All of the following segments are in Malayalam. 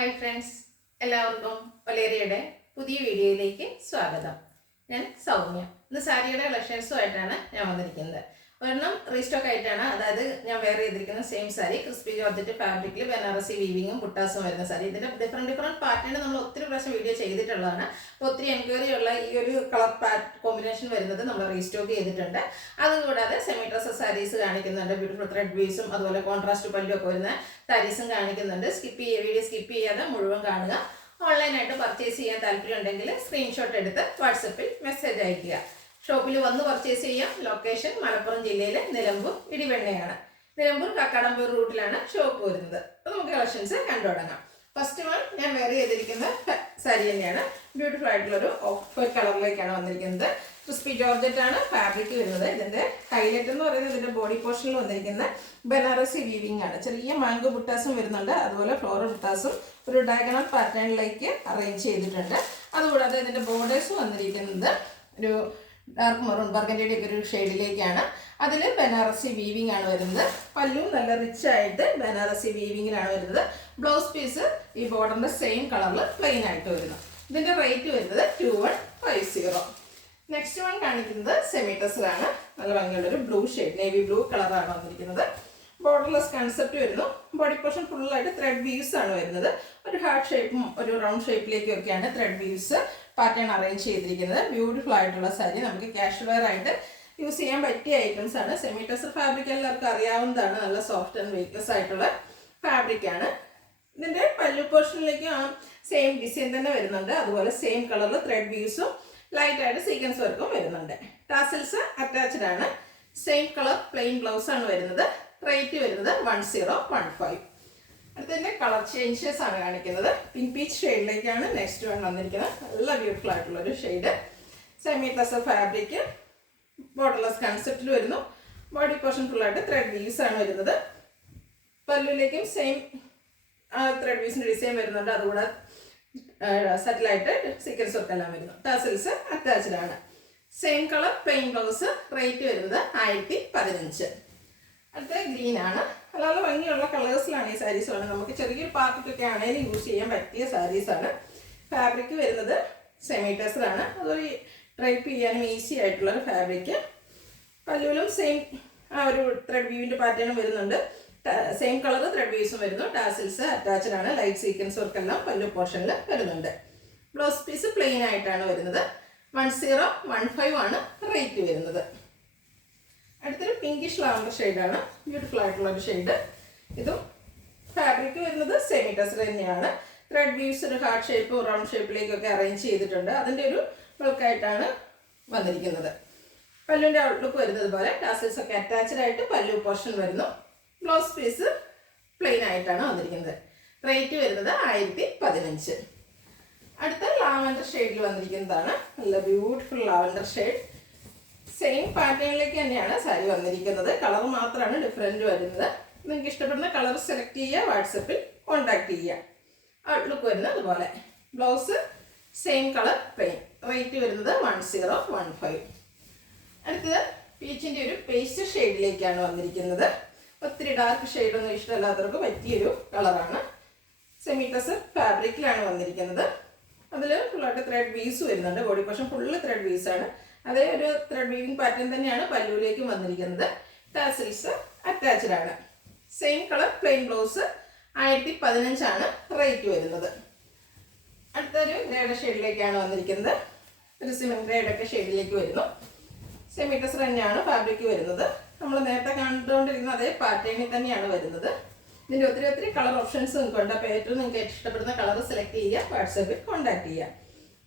ഹായ് ഫ്രണ്ട്സ്, എല്ലാവർക്കും ഒലേറിയയുടെ പുതിയ വീഡിയോയിലേക്ക് സ്വാഗതം. ഞാൻ സൗമ്യ. ഇന്ന് സാരിയുടെ കളക്ഷൻസുമായിട്ടാണ് ഞാൻ വന്നിരിക്കുന്നത്. ഒരെണ്ണം റീസ്റ്റോക്ക് ആയിട്ടാണ്, അതായത് ഞാൻ വെയർ ചെയ്തിരിക്കുന്ന സെയിം സാരി ക്രിസ്പി ജോർജറ്റ് ഫാബ്രിക്കിൽ ബനാറസി വീവിങ്ങും ബുട്ടാസും വരുന്ന സാരി. ഇതിൻ്റെ ഡിഫറെൻറ്റ് പാറ്റേൺ നമ്മൾ ഒത്തിരി പ്രാവശ്യം വീഡിയോ ചെയ്തിട്ടുള്ളതാണ്. അപ്പോൾ ഒത്തിരി എൻക്വയറി ഉള്ള ഈ ഒരു കളർ കോമ്പിനേഷൻ വരുന്നത് നമ്മൾ റീസ്റ്റോക്ക് ചെയ്തിട്ടുണ്ട്. അതുകൂടാതെ സെമി ഡ്രസ്സ് സാരീസ് കാണിക്കുന്നുണ്ട്, ബ്യൂട്ടിഫുൾ ത്രെഡ് വീസും അതുപോലെ കോൺട്രാസ്റ്റ് പല്ലും ഒക്കെ വരുന്ന സാരീസും കാണിക്കുന്നുണ്ട്. വീഡിയോ സ്കിപ്പ് ചെയ്യാതെ മുഴുവൻ കാണുക. ഓൺലൈനായിട്ട് പർച്ചേസ് ചെയ്യാൻ താല്പര്യം ഉണ്ടെങ്കിൽ സ്ക്രീൻഷോട്ട് എടുത്ത് വാട്സപ്പിൽ മെസ്സേജ് അയയ്ക്കുക. ഷോപ്പിൽ വന്ന് പർച്ചേസ് ചെയ്യാം. ലൊക്കേഷൻ മലപ്പുറം ജില്ലയിലെ നിലമ്പൂർ ഇടിവെണ്ണയാണ്. നിലമ്പൂർ കക്കാടമ്പൂർ റൂട്ടിലാണ് ഷോപ്പ് വരുന്നത്. അപ്പോൾ നമുക്ക് കളക്ഷൻസ് കണ്ടു തുടങ്ങാം. ഫസ്റ്റ് വൺ ഞാൻ വെയർ ചെയ്തിരിക്കുന്ന സാരി തന്നെയാണ്. ബ്യൂട്ടിഫുൾ ആയിട്ടുള്ളൊരു ഓഫ് വൈറ്റ് കളറിലേക്കാണ് വന്നിരിക്കുന്നത്. ക്രിസ്പി ജോർജറ്റ് ആണ് ഫാബ്രിക് വരുന്നത്. ഇതിൻ്റെ ഹൈലൈറ്റ് എന്ന് പറയുന്നത് ഇതിൻ്റെ ബോഡി പോർഷനിൽ വന്നിരിക്കുന്ന ബനാറസി വീവിംഗ് ആണ്. ചെറിയ മാംഗോ ബുട്ടാസും വരുന്നുണ്ട്, അതുപോലെ ഫ്ലോറൽ ബുട്ടാസും ഒരു ഡയഗണൽ പാറ്റേണിലേക്ക് അറേഞ്ച് ചെയ്തിട്ടുണ്ട്. അതുകൂടാതെ ഇതിൻ്റെ ബോർഡേഴ്സ് വന്നിരിക്കുന്നത് ഒരു ഡാർക്ക് മെറൂൺ ബർഗൻഡിയുടെ ഒക്കെ ഒരു ഷെയ്ഡിലേക്കാണ്. അതിൽ ബനാറസി വീവിംഗ് ആണ് വരുന്നത്. പല്ലും നല്ല റിച്ച് ആയിട്ട് ബനാറസി വീവിങ്ങിലാണ് വരുന്നത്. ബ്ലൗസ് പീസ് ഈ ബോർഡറിൻ്റെ സെയിം കളറിൽ പ്ലെയിൻ ആയിട്ട് വരുന്നു. ഇതിൻ്റെ റേറ്റ് വരുന്നത് 2150. നെക്സ്റ്റ് വൺ കാണിക്കുന്നത് സെമി ടെസറാണ്. നല്ല ഭംഗിയുള്ളൊരു ബ്ലൂ ഷെയ്ഡ്, നേവി ബ്ലൂ കളറാണ് വന്നിരിക്കുന്നത്. ബോർഡർലെസ് കൺസെപ്റ്റ് വരുന്നു. ബോഡി പോർഷൻ ഫുള്ളായിട്ട് ത്രെഡ് വീവ്സ് ആണ് വരുന്നത്. ഒരു ഹാർട്ട് ഷേപ്പും ഒരു റൗണ്ട് ഷേപ്പിലേക്കും ഒക്കെയാണ് ത്രെഡ് വീവ്സ് പാറ്റേൺ അറേഞ്ച് ചെയ്തിരിക്കുന്നത്. ബ്യൂട്ടിഫുൾ ആയിട്ടുള്ള സാരി, നമുക്ക് ക്യാഷ് വെയർ ആയിട്ട് യൂസ് ചെയ്യാൻ പറ്റിയ ഐറ്റംസ് ആണ്. സെമി ടെസർ ഫാബ്രിക് എല്ലാവർക്കും അറിയാവുന്നതാണ്. നല്ല സോഫ്റ്റ് ആൻഡ് വെയ്റ്റ്ലെസ് ആയിട്ടുള്ള ഫാബ്രിക്കാണ്. ഇതിൻ്റെ പല്ലു പോർഷനിലേക്ക് ആ സെയിം ഡിസൈൻ തന്നെ വരുന്നുണ്ട്. അതുപോലെ സെയിം കളറിൽ ത്രെഡ് വീവ്സും ലൈറ്റ് ആയിട്ട് സീക്വൻസ് വർക്കും വരുന്നുണ്ട്. ടാസൽസ് അറ്റാച്ച്ഡ് ആണ്. സെയിം കളർ പ്ലെയിൻ ബ്ലൗസ് ആണ് വരുന്നത്. റേറ്റ് വരുന്നത് 1015. അടുത്തതിൻ്റെ കളർ ചേഞ്ചസ് ആണ് കാണിക്കുന്നത്. പിങ്ക് പീച്ച് ഷെയ്ഡിലേക്കാണ് നെക്സ്റ്റ് വൺ വന്നിരിക്കുന്നത്. നല്ല ബ്യൂട്ടിഫുൾ ആയിട്ടുള്ളൊരു shade. Semi tussar fabric, borderless കൺസെപ്റ്റിൽ വരുന്നു. ബോഡി പോർഷൻ ഫുള്ളായിട്ട് ത്രെഡ് വീവ്സ് ആണ് വരുന്നത്. പല്ലുവിലേക്കും സെയിം ത്രെഡ് വീവ്സിൻ്റെ ഡിസൈൻ വരുന്നുണ്ട്. അതുകൂടാതെ സെറ്റിലായിട്ട് സീക്വൻസ് വർക്ക് എല്ലാം വരുന്നു. ടാസൽസ് അറ്റാച്ച്ഡ് ആണ്. Same colour plain blouse. Rate വരുന്നത് 1015. അടുത്ത ഗ്രീൻ ആണ്. അല്ലാതെ ഭംഗിയുള്ള കളേഴ്സിലാണ് ഈ സാരീസ് വേണം. നമുക്ക് ചെറിയൊരു പാർട്ടിക്കൊക്കെ ആണെങ്കിലും യൂസ് ചെയ്യാൻ പറ്റിയ സാരീസാണ്. ഫാബ്രിക് വരുന്നത് സെമി ടെസറാണ്. അതൊരു ഡ്രൈപ്പ് ചെയ്യാനും ഈസി ആയിട്ടുള്ളൊരു ഫാബ്രിക്. പല്ലുവിലും സെയിം ആ ഒരു ത്രെഡ് വീവിൻ്റെ പാറ്റേണും വരുന്നുണ്ട്. സെയിം കളർ ത്രെഡ് വീവ്സും വരുന്നു. ടാസിൽസ് അറ്റാച്ച്ഡ് ആണ്. ലൈറ്റ് സീക്വൻസ് വർക്കെല്ലാം പല്ലു പോർഷനിൽ വരുന്നുണ്ട്. ബ്ലൗസ് പീസ് പ്ലെയിൻ ആയിട്ടാണ് വരുന്നത്. 1015 ആണ് റേറ്റ് വരുന്നത്. അടുത്തൊരു പിങ്കിഷ് ലാവൻഡർ ഷെയ്ഡാണ്. ബ്യൂട്ടിഫുൾ ആയിട്ടുള്ള ഒരു ഷെയ്ഡ്. ഇതും ഫാബ്രിക് വരുന്നത് സെമി ടെസർ തന്നെയാണ്. ത്രെഡ് വീവ്സ് ഒരു ഹാർട്ട് ഷേപ്പ് റൗണ്ട് ഷേപ്പിലേക്കൊക്കെ അറേഞ്ച് ചെയ്തിട്ടുണ്ട്. അതിൻ്റെ ഒരു ബൾക്കായിട്ടാണ് വന്നിരിക്കുന്നത്. പല്ലുവിൻ്റെ ഔട്ട്ലുക്ക് വരുന്നത് പോലെ ടാസൽസ് ഒക്കെ അറ്റാച്ച്ഡ് ആയിട്ട് പല്ലു പോർഷൻ വരുന്നു. ബ്ലൗസ് പീസ് പ്ലെയിൻ ആയിട്ടാണ് വന്നിരിക്കുന്നത്. റേറ്റ് വരുന്നത് 1015. അടുത്ത ലാവൻഡർ ഷെയ്ഡിൽ വന്നിരിക്കുന്നതാണ്. നല്ല ബ്യൂട്ടിഫുൾ ലാവൻഡർ ഷെയ്ഡ്. സെയിം പാറ്റേണിലേക്ക് തന്നെയാണ് സാരി വന്നിരിക്കുന്നത്. കളർ മാത്രമാണ് ഡിഫറൻറ്റ് വരുന്നത്. നിങ്ങൾക്ക് ഇഷ്ടപ്പെടുന്ന കളർ സെലക്ട് ചെയ്യുക, വാട്സപ്പിൽ കോൺടാക്ട് ചെയ്യുക. ഔട്ട്ലുക്ക് വരുന്നത് അതുപോലെ. Blouse same colour plain. Rate വരുന്നത് 1015. അടുത്തത് പീച്ചിൻ്റെ ഒരു പേസ്റ്റ് ഷെയ്ഡിലേക്കാണ് വന്നിരിക്കുന്നത്. ഒത്തിരി ഡാർക്ക് ഷെയ്ഡൊന്നും ഇഷ്ടമല്ലാത്തവർക്ക് പറ്റിയൊരു കളറാണ്. സെമി ടെസർ ഫാബ്രിക്കിലാണ് വന്നിരിക്കുന്നത്. അതിൽ ഫുള്ളായിട്ട് ത്രെഡ് വീവ്സ് വരുന്നുണ്ട്. ബോഡി പോർഷൻ ഫുള്ള് ത്രെഡ് വീവ്സാണ്. അതേ ഒരു ത്രെഡ് വീവിംഗ് പാറ്റേൺ തന്നെയാണ് പല്ലുവിലേക്കും വന്നിരിക്കുന്നത്. ടാസിൽസ് അറ്റാച്ച്ഡ് ആണ്. Same colour plain blouse. 1015 ആണ് റേറ്റ് വരുന്നത്. അടുത്തൊരു ഗ്രേഡ് ഷെയ്ഡിലേക്കാണ് വന്നിരിക്കുന്നത്. ഒരു സിമൻ ഗ്രേഡൊക്കെ ഷെയ്ഡിലേക്ക് വരുന്നു. സെമി ടെസർ തന്നെയാണ് ഫാബ്രിക് വരുന്നത്. നമ്മൾ നേരത്തെ കണ്ടുകൊണ്ടിരിക്കുന്ന അതേ പാറ്റേണിൽ തന്നെയാണ് വരുന്നത്. ഇതിൻ്റെ ഒത്തിരി കളർ ഓപ്ഷൻസ് നിങ്ങൾക്കുണ്ട്. അപ്പോൾ ഏറ്റവും നിങ്ങൾക്ക് ഇഷ്ടപ്പെടുന്ന കളർ സെലക്ട് ചെയ്യുക, വാട്സാപ്പിൽ കോൺടാക്ട് ചെയ്യുക.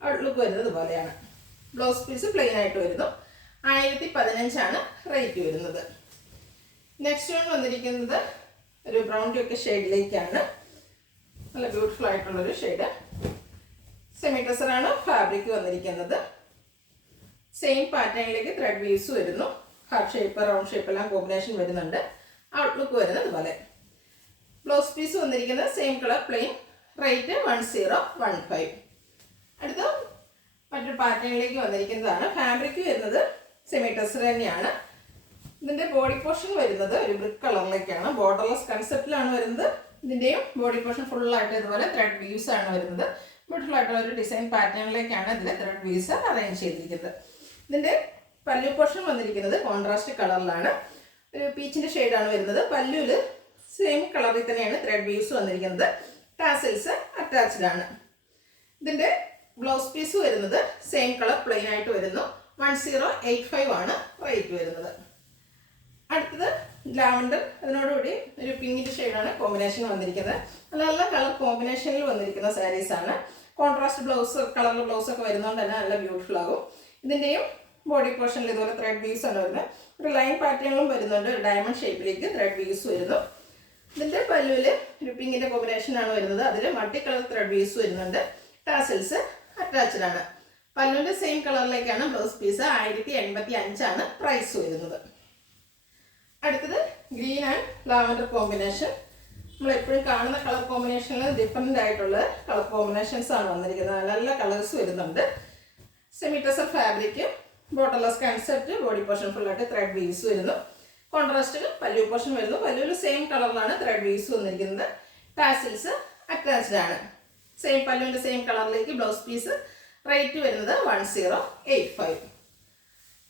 ഔട്ട്ലുക്ക് വരുന്നത് പോലെയാണ്. ബ്ലൗസ് പീസ് പ്ലെയിൻ ആയിട്ട് വരുന്നു. 1015 ആണ് റേറ്റ് വരുന്നത്. നെക്സ്റ്റ് വൺ വന്നിരിക്കുന്നത് ഒരു ബ്രൗൺ ഒക്കെ ഷെയ്ഡിലേക്കാണ്. നല്ല ബ്യൂട്ടിഫുൾ ആയിട്ടുള്ളൊരു ഷെയ്ഡ്. സെമി ടെസറാണ് ഫാബ്രിക് വന്നിരിക്കുന്നത്. സെയിം പാറ്റേണിലേക്ക് ത്രെഡ് വീവ്സ് വരുന്നു. ഹാർട്ട് ഷേപ്പ് റൗണ്ട് ഷേപ്പ് എല്ലാം കോമ്പിനേഷൻ വരുന്നുണ്ട്. ഔട്ട്ലുക്ക് വരുന്നത് അതുപോലെ. ബ്ലൗസ് പീസ് വന്നിരിക്കുന്നത് സെയിം കളർ പ്ലെയിൻ. റേറ്റ് 1015. അടുത്ത മറ്റൊരു പാറ്റേണിലേക്ക് വന്നിരിക്കുന്നതാണ്. ഫാബ്രിക് വരുന്നത് സെമി ടെസർ തന്നെയാണ്. ഇതിൻ്റെ ബോഡി പോർഷൻ വരുന്നത് ഒരു ബ്രിക്ക് കളറിലേക്കാണ്. ബോർഡർലെസ് കൺസെപ്റ്റിലാണ് വരുന്നത്. ഇതിൻ്റെയും ബോഡി പോർഷൻ ഫുള്ളായിട്ട് ഇതുപോലെ ത്രെഡ് വ്യൂസ് ആണ് വരുന്നത്. ബ്യൂട്ടിഫുൾ ആയിട്ടുള്ള ഒരു ഡിസൈൻ പാറ്റേണിലേക്കാണ് ഇതിൽ ത്രെഡ് വ്യൂസ് അറേഞ്ച് ചെയ്തിരിക്കുന്നത്. ഇതിൻ്റെ പല്ലു പോർഷൻ വന്നിരിക്കുന്നത് കോൺട്രാസ്റ്റ് കളറിലാണ്. ഒരു പീച്ചിൻ്റെ ഷെയ്ഡാണ് വരുന്നത്. പല്ലുവിൽ സെയിം കളറിൽ തന്നെയാണ് ത്രെഡ് വ്യൂസ് വന്നിരിക്കുന്നത്. ടാസൽസ് അറ്റാച്ച്ഡ് ആണ്. ഇതിൻ്റെ ബ്ലൗസ് പീസ് വരുന്നത് സെയിം കളർ പ്ലെയിൻ ആയിട്ട് വരുന്നു. 1085 ആണ് റേറ്റ് വരുന്നത്. അടുത്തത് ലാവൻഡർ, അതിനോടുകൂടി ഒരു പിങ്കിൻ്റെ ഷെയ്ഡാണ് കോമ്പിനേഷൻ വന്നിരിക്കുന്നത്. നല്ല നല്ല കളർ കോമ്പിനേഷനിൽ വന്നിരിക്കുന്ന സാരീസാണ്. കോൺട്രാസ്റ്റ് ബ്ലൗസ് കളറിൽ ബ്ലൗസൊക്കെ വരുന്നതുകൊണ്ട് തന്നെ നല്ല ബ്യൂട്ടിഫുൾ ആകും. ഇതിൻ്റെയും ബോഡി പോർഷനിൽ ഇതുപോലെ ത്രെഡ് വ്യൂസ് ആണ് വരുന്നത്. ഒരു ലൈൻ പാറ്റേണിലും വരുന്നുണ്ട്. ഒരു ഡയമണ്ട് ഷേപ്പിലേക്ക് ത്രെഡ് വ്യൂസ് വരുന്നു. ഇതിൻ്റെ പല്ലുവിൽ ഒരു പിങ്കിൻ്റെ കോമ്പിനേഷനാണ് വരുന്നത്. അതിൽ മൾട്ടി കളർ ത്രെഡ് വ്യൂസ് വരുന്നുണ്ട്. ടാസൽസ് അറ്റാച്ച്ഡ് ആണ്. പല്ലുവിൻ്റെ സെയിം കളറിലേക്കാണ് ബ്ലൗസ് പീസ്. 1085 ആണ് പ്രൈസ് വരുന്നത്. അടുത്തത് ഗ്രീൻ ആൻഡ് ലാവൻഡർ കോമ്പിനേഷൻ. നമ്മളെപ്പോഴും കാണുന്ന കളർ കോമ്പിനേഷനിൽ ഡിഫറെൻ്റ് ആയിട്ടുള്ള കളർ കോമ്പിനേഷൻസ് ആണ് വന്നിരിക്കുന്നത്. നല്ല നല്ല കളേഴ്സ് വരുന്നുണ്ട്. Semi tussar fabric, borderless concept, body portion ഫുള്ളായിട്ട് ത്രെഡ് വീവ്സ് വരുന്നു. കോൺട്രാസ്റ്റിൽ പല്ലു പോർഷൻ വരുന്നു. പല്ലുവിൽ സെയിം കളറിലാണ് ത്രെഡ് വീവ്സ് വന്നിരിക്കുന്നത്. ടാസിൽസ് അറ്റാച്ച്ഡ് ആണ്. സെയിം പല്ലുവിൻ്റെ സെയിം കളറിലേക്ക് ബ്ലൗസ് പീസ്. റേറ്റ് വരുന്നത് 1085.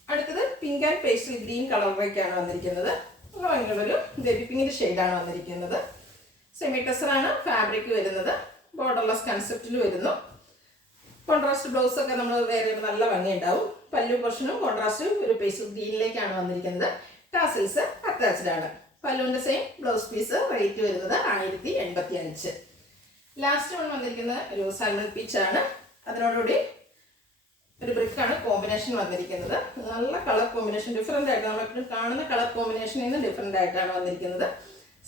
അടുത്തത് പിങ്ക് ആൻഡ് പേസ്റ്റൽ ഗ്രീൻ കളറിലേക്കാണ് വന്നിരിക്കുന്നത്. ഭയങ്കരൊരു ബേബി പിങ്കിൻ്റെ ഷെയ്ഡാണ് വന്നിരിക്കുന്നത്. സെമി ടെസറാണ് ഫാബ്രിക് വരുന്നത്. ബോർഡർലെസ് കൺസെപ്റ്റിൽ വരുന്നു. കോൺട്രാസ്റ്റ് ബ്ലൗസൊക്കെ നമ്മൾ വേറെ നല്ല ഭംഗിയുണ്ടാവും. പല്ലു പോർഷനും കോൺട്രാസ്റ്റ് ഒരു പേസ്റ്റൽ ഗ്രീനിലേക്കാണ് വന്നിരിക്കുന്നത്. ടാസിൽസ് അറ്റാച്ച്ഡ് ആണ്. പല്ലുവിൻ്റെ സെയിം ബ്ലൗസ് പീസ്. റേറ്റ് വരുന്നത് 1085. ലാസ്റ്റ് വൺ വന്നിരിക്കുന്നത് ഒരു സാൽമൺ പീച്ചാണ്. അതിനോടുകൂടി ഒരു ബ്രിക്കാണ് കോമ്പിനേഷൻ വന്നിരിക്കുന്നത്. നല്ല കളർ കോമ്പിനേഷൻ, ഡിഫറെൻ്റ് ആയിട്ട് നമ്മളെപ്പോഴും കാണുന്ന കളർ കോമ്പിനേഷനിൽ നിന്ന് ഡിഫറെൻ്റ് ആയിട്ടാണ് വന്നിരിക്കുന്നത്.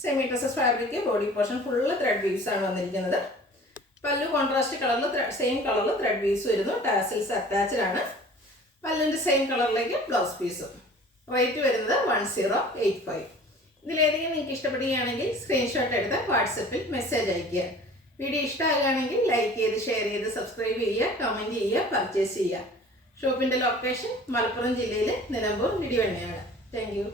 Semi tussar fabric, body portion full thread weaves ആണ് വന്നിരിക്കുന്നത്. പല്ലു കോൺട്രാസ്റ്റ് കളറിൽ സെയിം കളറിൽ ത്രെഡ് വീവ്സ് വരുന്നു. ടാസിൽസ് അറ്റാച്ച്ഡ് ആണ്. പല്ലുവിൻ്റെ സെയിം കളറിലേക്ക് ബ്ലൗസ് പീസും. റേറ്റ് വരുന്നത് 1085. ഇതിലേതെങ്കിലും നിങ്ങൾക്ക് ഇഷ്ടപ്പെടുകയാണെങ്കിൽ സ്ക്രീൻഷോട്ട് എടുത്ത് വാട്സപ്പിൽ മെസ്സേജ് അയയ്ക്കുക. വീഡിയോ ഇഷ്ടമാകുകയാണെങ്കിൽ ലൈക്ക് ചെയ്ത്, ഷെയർ ചെയ്ത്, സബ്സ്ക്രൈബ് ചെയ്യുക, കമൻറ്റ് ചെയ്യുക, പർച്ചേസ് ചെയ്യുക. ഷോപ്പിൻ്റെ ലൊക്കേഷൻ മലപ്പുറം ജില്ലയിലെ നിലമ്പൂർ നിടിവണ്ണയാണ്. Thank you.